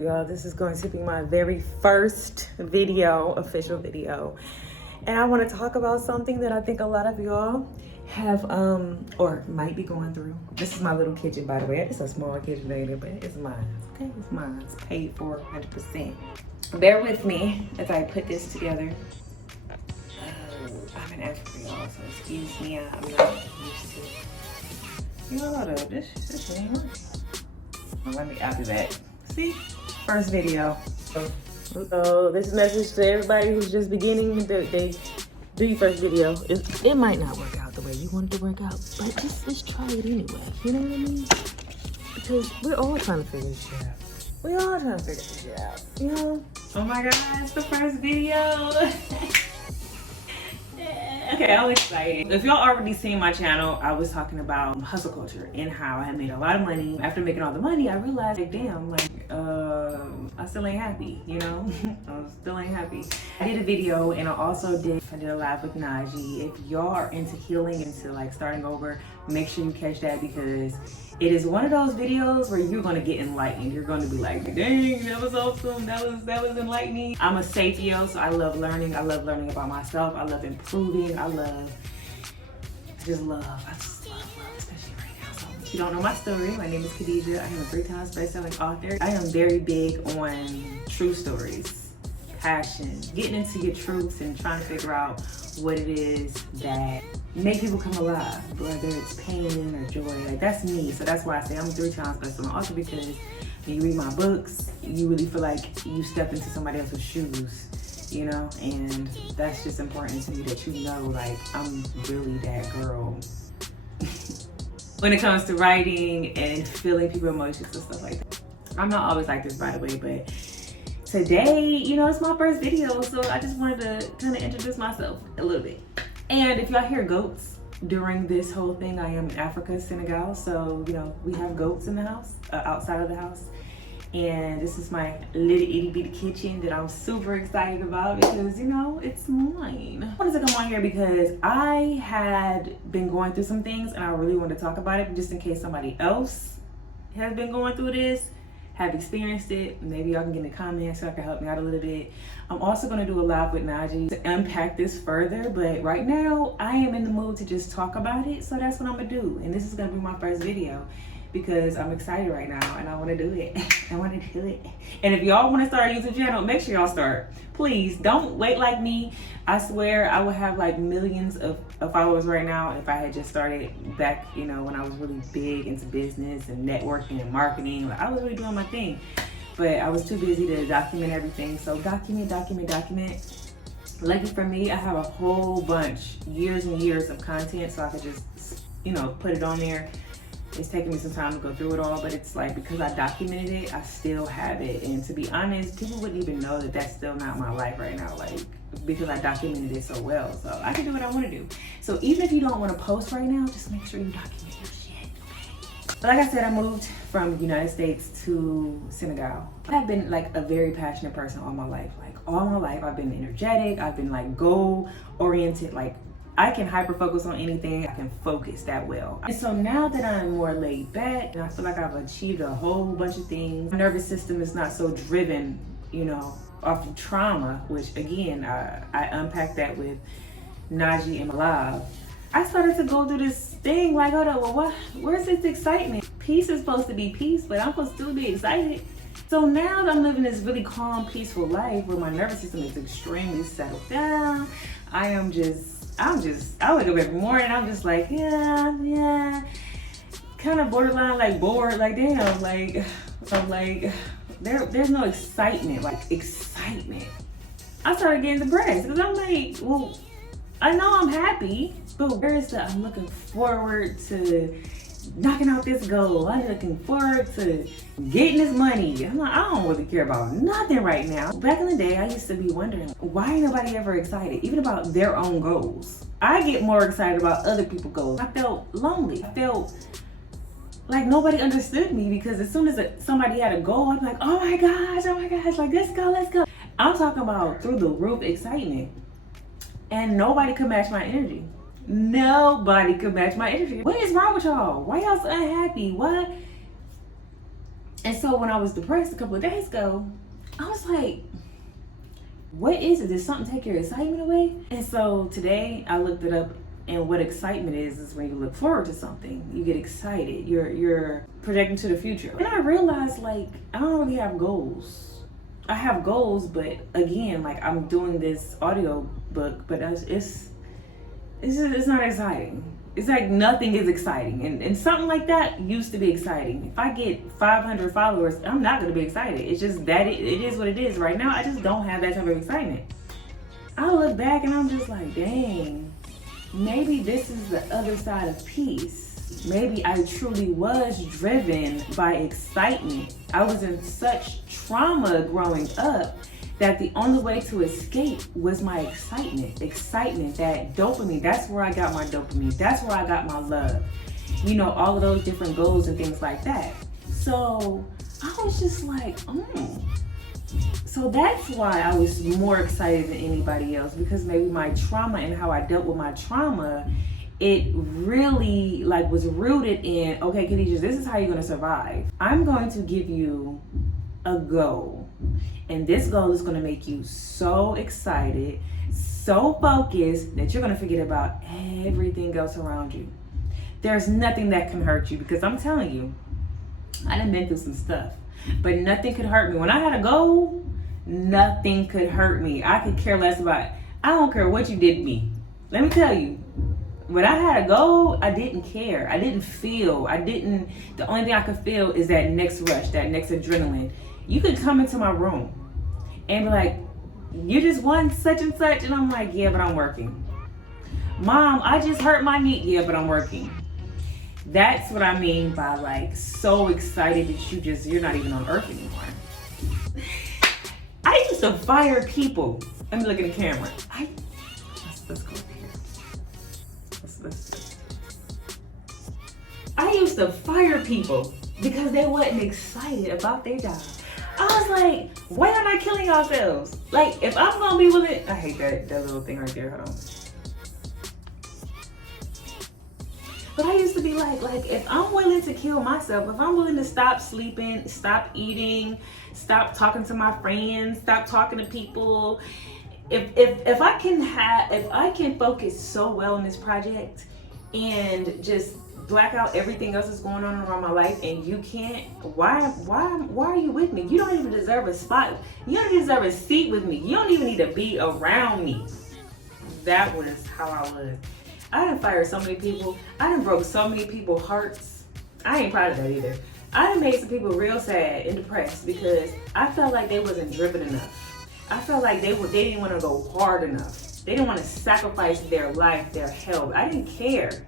Y'all, this is going to be my very first video, official video, and I want to talk about something that I think a lot of y'all have or might be going through. This is my little kitchen, by the way. It's a small kitchen, baby, but it's mine. Okay, it's mine. It's paid for 100%. Bear with me as I put this together. I'm in Africa, y'all, so excuse me. I'm not used to. You know what? This ain't working. Well, I'll be back. See? First video. So this message to everybody who's just beginning, they do your first video. It might not work out the way you want it to work out, but just try it anyway. You know what I mean? Because we're all trying to figure this shit out. We're all trying to figure this shit out, you know? Oh my God, it's the first video. Okay, I'm excited. If y'all already seen my channel, I was talking about hustle culture and how I had made a lot of money. After making all the money, I realized, like, damn, like, I still ain't happy, you know? I still ain't happy. I did a video and I did a live with Najee. If y'all are into healing, into like starting over, make sure you catch that because it is one of those videos where you're gonna get enlightened. You're gonna be like, dang, that was awesome. That was enlightening. I'm a sapio, so I love learning. I love learning about myself. I love improving. I just love, especially right now. So if you don't know my story, my name is Khadijah. I am a 3-time best-selling author. I am very big on true stories, passion, getting into your truths and trying to figure out what it is that make people come alive, whether it's pain or joy. Like, that's me. So that's why I say I'm a 3-time best-selling author, because when you read my books, you really feel like you step into somebody else's shoes, you know? And that's just important to me, that you know, like, I'm really that girl. When it comes to writing and feeling people's emotions and stuff like that. I'm not always like this, by the way, but today, you know, it's my first video, so I just wanted to kind of introduce myself a little bit. And if y'all hear goats during this whole thing, I am in Africa, Senegal, so, you know, we have goats in the house, outside of the house. And this is my little itty bitty kitchen that I'm super excited about because, you know, it's mine. I wanted to come on here because I had been going through some things and I really wanted to talk about it just in case somebody else has been going through this, have experienced it. Maybe y'all can get in the comments so I can help me out a little bit. I'm also gonna do a live with Najee to unpack this further, but right now I am in the mood to just talk about it, so that's what I'm gonna do. And this is gonna be my first video because I'm excited right now and I wanna do it. I wanna do it. And if y'all wanna start a YouTube channel, make sure y'all start. Please don't wait like me. I swear I would have like millions of followers right now if I had just started back, you know, when I was really big into business and networking and marketing. Like, I was really doing my thing, but I was too busy to document everything. So document. Lucky for me, I have a whole bunch, years and years of content, so I could just, you know, put it on there. It's taking me some time to go through it all, but it's like, because I documented it, I still have it. And to be honest, people wouldn't even know that that's still not my life right now, like, because I documented it so well. So I can do what I want to do. So even if you don't want to post right now, just make sure you document your shit, okay? But like I said, I moved from the United States to Senegal. I've been like a very passionate person all my life. Like, all my life, I've been energetic. I've been like goal-oriented, like, I can hyper-focus on anything. I can focus that well. And so now that I'm more laid back and I feel like I've achieved a whole bunch of things, my nervous system is not so driven, you know, off of trauma, which again, I unpacked that with Najee and Live. I started to go through this thing like, hold up, well, where's this excitement? Peace is supposed to be peace, but I'm supposed to still be excited. So now that I'm living this really calm, peaceful life where my nervous system is extremely settled down, I wake up every morning, I'm just like, yeah, kind of borderline, like bored, like damn, like, I'm like, there's no excitement, I started getting depressed because I'm like, well, I know I'm happy, but where is I'm looking forward to knocking out this goal. I'm looking forward to getting this money. I'm like, I don't really care about nothing right now. Back in the day, I used to be wondering, why ain't nobody ever excited, even about their own goals? I get more excited about other people's goals. I felt lonely. I felt like nobody understood me because as soon as somebody had a goal, I'm like, oh my gosh, like, let's go. I'm talking about through the roof excitement. And nobody could match my energy. Nobody could match my energy. What is wrong with y'all? Why y'all so unhappy? What? And so when I was depressed a couple of days ago, I was like, what is it? Did something take your excitement away? And so today I looked it up, and what excitement is when you look forward to something. You get excited. You're projecting to the future. And I realized, like, I don't really have goals. I have goals, but again, like, I'm doing this audio book, but it's not exciting. It's like nothing is exciting. And something like that used to be exciting. If I get 500 followers, I'm not going to be excited. It's just that it is what it is. Right now, I just don't have that type of excitement. I look back and I'm just like, dang, maybe this is the other side of peace. Maybe I truly was driven by excitement. I was in such trauma growing up that the only way to escape was my excitement. Excitement, that dopamine, that's where I got my dopamine. That's where I got my love. You know, all of those different goals and things like that. So I was just like, So that's why I was more excited than anybody else, because maybe my trauma and how I dealt with my trauma, it really like was rooted in, okay, Khadijah, this is how you're gonna survive. I'm going to give you a goal. And this goal is going to make you so excited, so focused that you're going to forget about everything else around you. There's nothing that can hurt you, because I'm telling you, I done been through some stuff, but nothing could hurt me. When I had a goal, nothing could hurt me. I could care less about it. I don't care what you did to me. Let me tell you, when I had a goal, I didn't care. I didn't feel. The only thing I could feel is that next rush, that next adrenaline. You could come into my room and be like, you just won such and such. And I'm like, yeah, but I'm working. Mom, I just hurt my knee. Yeah, but I'm working. That's what I mean by like so excited that you're not even on earth anymore. I used to fire people. Let me look at the camera. Let's go over here. Let's. I used to fire people because they wasn't excited about their job. I was like, why are not killing yourselves? Like, if I'm gonna be willing, I hate that little thing right there, hold on. But I used to be like, if I'm willing to kill myself, if I'm willing to stop sleeping, stop eating, stop talking to my friends, stop talking to people, if I can focus so well on this project and just black out everything else that's going on around my life, and you can't, why are you with me? You don't even deserve a spot. You don't deserve a seat with me. You don't even need to be around me. That was how I was. I done fired so many people. I done broke so many people's hearts. I ain't proud of that either. I done made some people real sad and depressed because I felt like they wasn't driven enough. I felt like they didn't want to go hard enough. They didn't want to sacrifice their life, their health. I didn't care.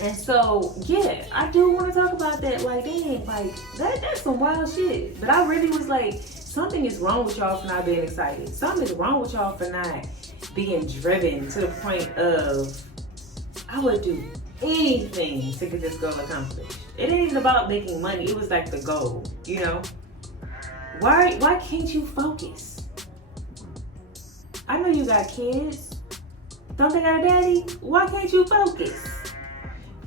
And so, yeah, I do want to talk about that. Like, dang, like, that's some wild shit. But I really was like, something is wrong with y'all for not being excited. Something is wrong with y'all for not being driven to the point of, I would do anything to get this goal accomplished. It ain't even about making money. It was like the goal, you know? Why can't you focus? I know you got kids. Don't they got a daddy? Why can't you focus?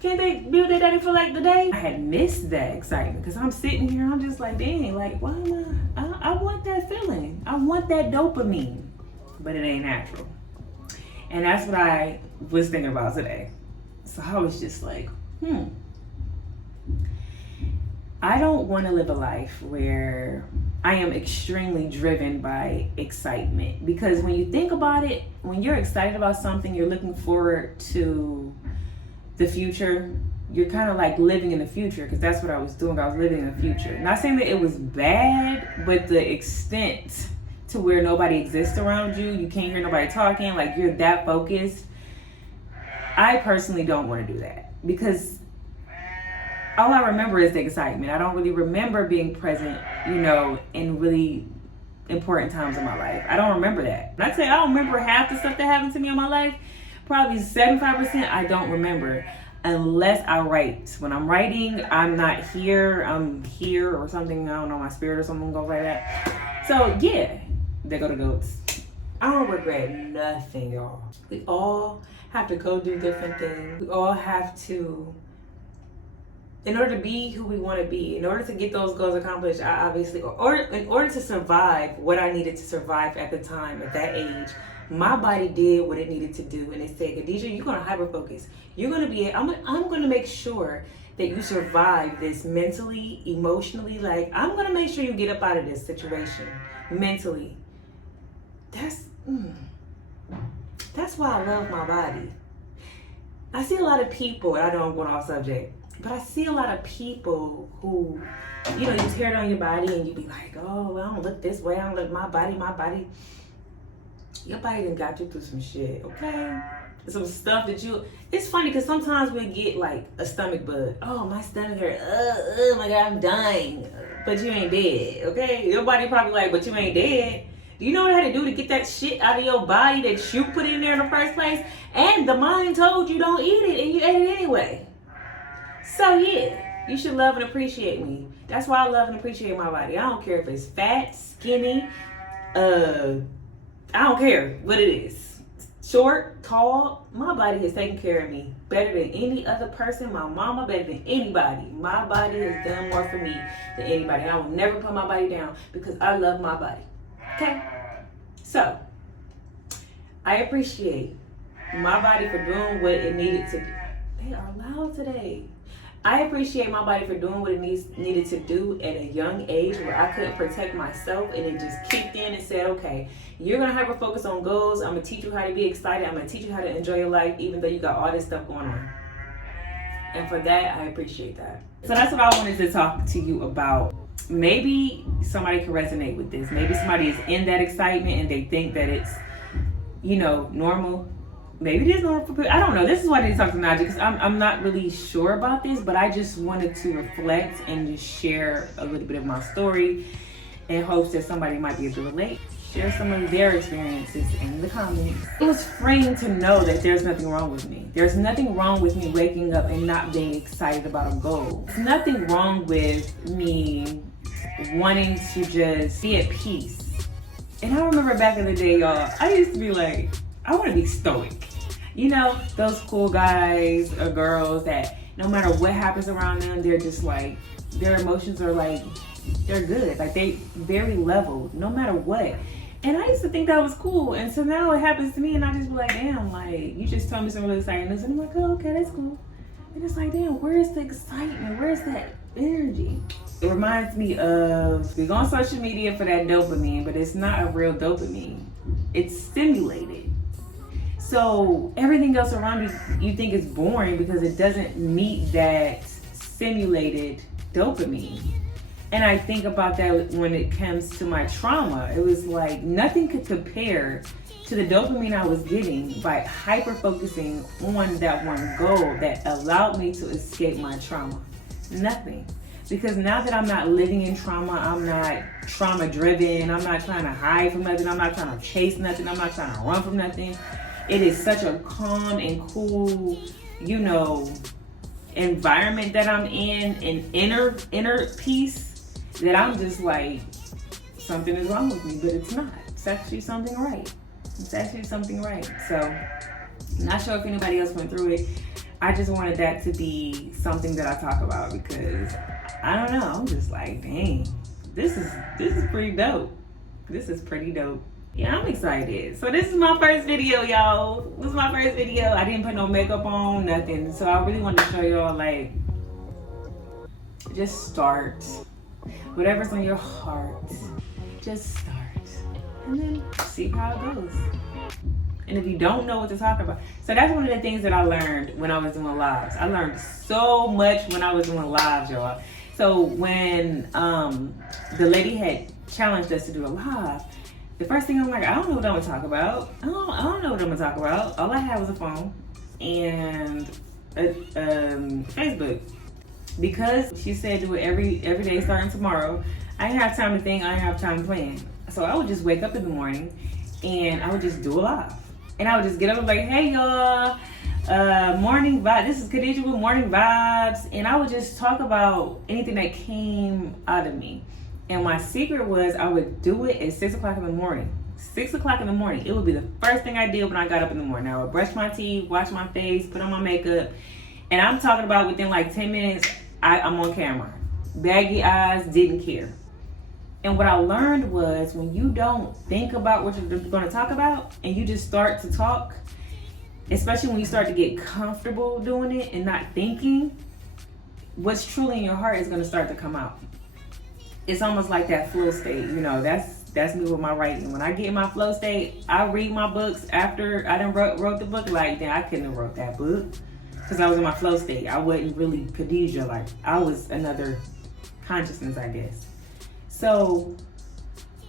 Can't they be with their daddy for like the day? I had missed that excitement because I'm sitting here, I'm just like, dang, like, why am I want that feeling. I want that dopamine, but it ain't natural. And that's what I was thinking about today. So I was just like, I don't want to live a life where I am extremely driven by excitement, because when you think about it, when you're excited about something, you're looking forward to the future. You're kind of like living in the future, because that's what I was doing. I was living in the future. Not saying that it was bad, but the extent to where nobody exists around you, you can't hear nobody talking, like you're that focused. I personally don't want to do that, because all I remember is the excitement. I don't really remember being present, in really important times in my life. I don't remember that. When I say I don't remember half the stuff that happened to me in my life, probably 75% I don't remember, unless I write. When I'm writing, I'm not here, I'm here or something. I don't know, my spirit or something goes like that. So yeah, there go the goats. I don't regret nothing, y'all. We all have to go do different things. We all have to in order to be who we want to be, in order to get those goals accomplished, I obviously, or in order to survive what I needed to survive at the time, at that age, my body did what it needed to do. And it said, Khadijah, you're going to hyper focus. You're going to be, I'm going to make sure that you survive this mentally, emotionally. Like, I'm going to make sure you get up out of this situation mentally. That's why I love my body. I see a lot of people, and I know I'm going off subject, but I see a lot of people who, you know, you tear down your body and you be like, oh, well, I don't look this way. I don't look my body. Your body done got you through some shit, okay? Some stuff that it's funny because sometimes we get like a stomach bug. Oh, my stomach hurt. Oh my God, I'm dying. But you ain't dead, okay? Your body probably like, but you ain't dead. Do you know what I had to do to get that shit out of your body that you put in there in the first place? And the mind told you don't eat it and you ate it anyway. So yeah, you should love and appreciate me. That's why I love and appreciate my body. I don't care if it's fat, skinny, I don't care what it is. Short, tall, my body has taken care of me better than any other person. My mama, better than anybody. My body has done more for me than anybody. And I will never put my body down because I love my body. Okay? So, I appreciate my body for doing what it needed to do. They are loud today. I appreciate my body for doing what it needed to do at a young age where I couldn't protect myself, and it just kicked in and said, okay, you're going to hyper focus on goals. I'm going to teach you how to be excited. I'm going to teach you how to enjoy your life even though you got all this stuff going on. And for that, I appreciate that. So that's what I wanted to talk to you about. Maybe somebody can resonate with this. Maybe somebody is in that excitement and they think that it's, you know, normal. Maybe it is normal for people. I don't know. This is why I need to talk to Naja because I'm not really sure about this, but I just wanted to reflect and just share a little bit of my story in hopes that somebody might be able to relate. Share some of their experiences in the comments. It was freeing to know that there's nothing wrong with me. There's nothing wrong with me waking up and not being excited about a goal. There's nothing wrong with me wanting to just be at peace. And I remember back in the day, y'all, I used to be like, I want to be stoic. You know, those cool guys or girls that no matter what happens around them, they're just like, their emotions are like, they're good. Like they very level, no matter what. And I used to think that was cool. And so now it happens to me and I just be like, damn, like you just told me some really exciting news. And I'm like, oh, okay, that's cool. And it's like, damn, where's the excitement? Where's that energy? It reminds me of, we go on social media for that dopamine, but it's not a real dopamine. It's stimulated. So everything else around you think is boring because it doesn't meet that stimulated dopamine. And I think about that when it comes to my trauma. It was like nothing could compare to the dopamine I was getting by hyper focusing on that one goal that allowed me to escape my trauma. Nothing. Because now that I'm not living in trauma, I'm not trauma driven, I'm not trying to hide from nothing, I'm not trying to chase nothing, I'm not trying to run from nothing. It is such a calm and cool, you know, environment that I'm in, an inner peace that I'm just like, something is wrong with me, but it's not. It's actually something right. It's actually something right. So, not sure if anybody else went through it. I just wanted that to be something that I talk about because I don't know. I'm just like, dang, this is pretty dope. This is pretty dope. Yeah, I'm excited. So this is my first video, y'all. This is my first video. I didn't put no makeup on, nothing. So I really wanted to show y'all, like, just start. Whatever's on your heart, just start. And then see how it goes. And if you don't know what to talk about. So that's one of the things that I learned when I was doing lives. I learned so much when I was doing lives, y'all. So when the lady had challenged us to do a live, the first thing I'm like, I don't know what I'm gonna talk about. I don't know what I'm gonna talk about. All I had was a phone and Facebook. Because she said do it every day starting tomorrow, I didn't have time to think, I didn't have time to plan. So I would just wake up in the morning and I would just do a live. And I would just get up and like, hey y'all, morning vibe. This is Khadijah with Morning Vibes. And I would just talk about anything that came out of me. And my secret was I would do it at 6 o'clock in the morning. 6 o'clock in the morning. It would be the first thing I did when I got up in the morning. I would brush my teeth, wash my face, put on my makeup. And I'm talking about within like 10 minutes, I'm on camera. Baggy eyes, didn't care. And what I learned was when you don't think about what you're going to talk about and you just start to talk, especially when you start to get comfortable doing it and not thinking, what's truly in your heart is going to start to come out. It's almost like that flow state. You know, that's me with my writing. When I get in my flow state, I read my books after I done wrote the book. Like, damn, I couldn't have wrote that book because I was in my flow state. I wasn't really Khadijah. Like, I was another consciousness, I guess. So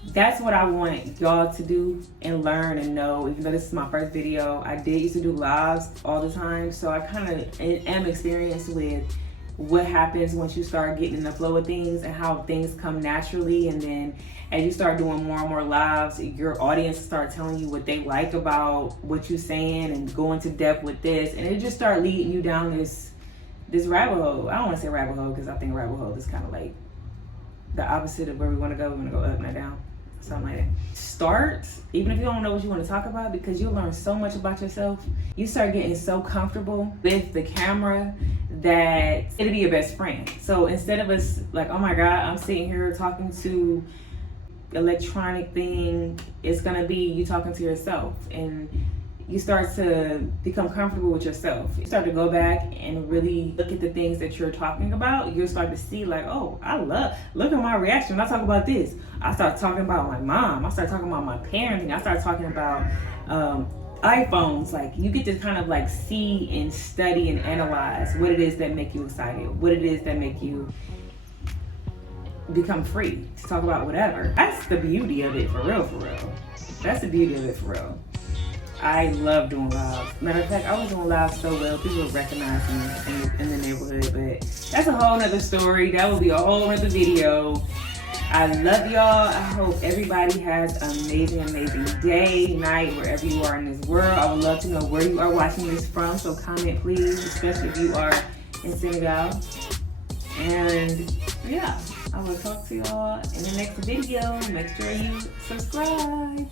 that's what I want y'all to do and learn and know. Even though this is my first video, I did used to do lives all the time. So I kind of am experienced with what happens once you start getting in the flow of things and how things come naturally. And then as you start doing more and more lives, your audience start telling you what they like about what you're saying and go into depth with this. And it just start leading you down this rabbit hole. I don't want to say rabbit hole because I think rabbit hole is kind of like the opposite of where we want to go. We want to go up, not down. Something like that. Start, even if you don't know what you want to talk about, because you'll learn so much about yourself. You start getting so comfortable with the camera that it'll be your best friend. So instead of us like, oh my God, I'm sitting here talking to electronic thing, it's gonna be you talking to yourself, and you start to become comfortable with yourself. You start to go back and really look at the things that you're talking about. You'll start to see like, oh, look at my reaction when I talk about this. I start talking about my mom. I start talking about my parenting. I start talking about iPhones. Like, you get to kind of like see and study and analyze what it is that make you excited, what it is that make you become free to talk about whatever. That's the beauty of it, for real, for real. That's the beauty of it, for real. I love doing lives. Matter of fact, I was doing lives so well, people would recognize me in the neighborhood, but that's a whole nother story. That will be a whole other video. I love y'all. I hope everybody has an amazing, amazing day, night, wherever you are in this world. I would love to know where you are watching this from, so comment please, especially if you are in Senegal. And yeah, I will talk to y'all in the next video. Make sure you subscribe.